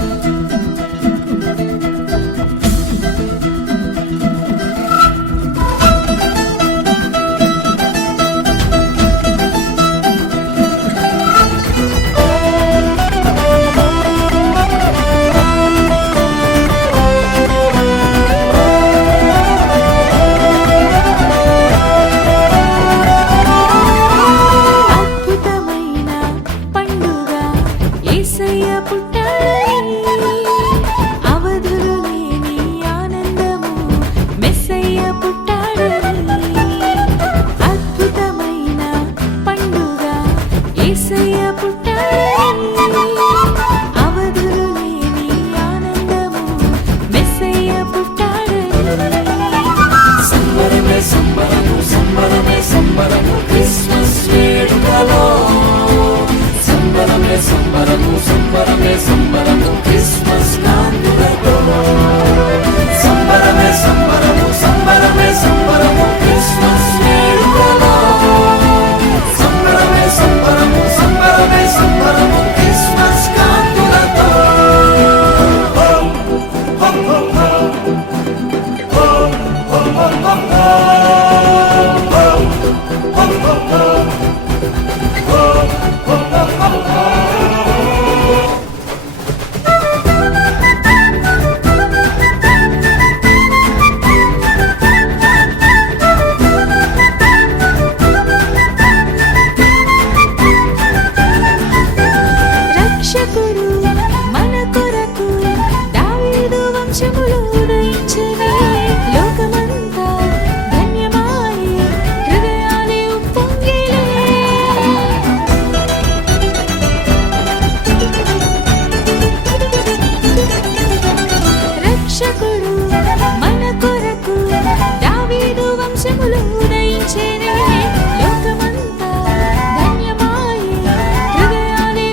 Bye. మన కొరకు దావీదు వంశములు ఉదయించేనే లోకమంతా ధన్యమాయే హృదయాలే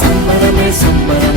సంబరమే సంబరమే.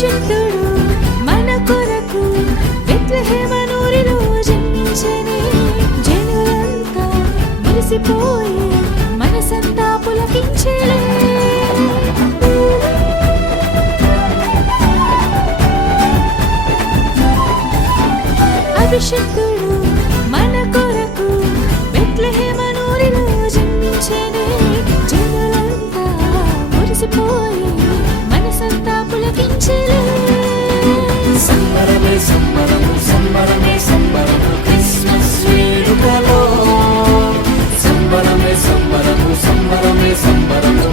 పరిశుద్ధుడు మన కొరకు విత్లహేమనూరిలో జన్మించని జనులంతా మురిసిపోయి మన సంతా పులకించలే సంబరము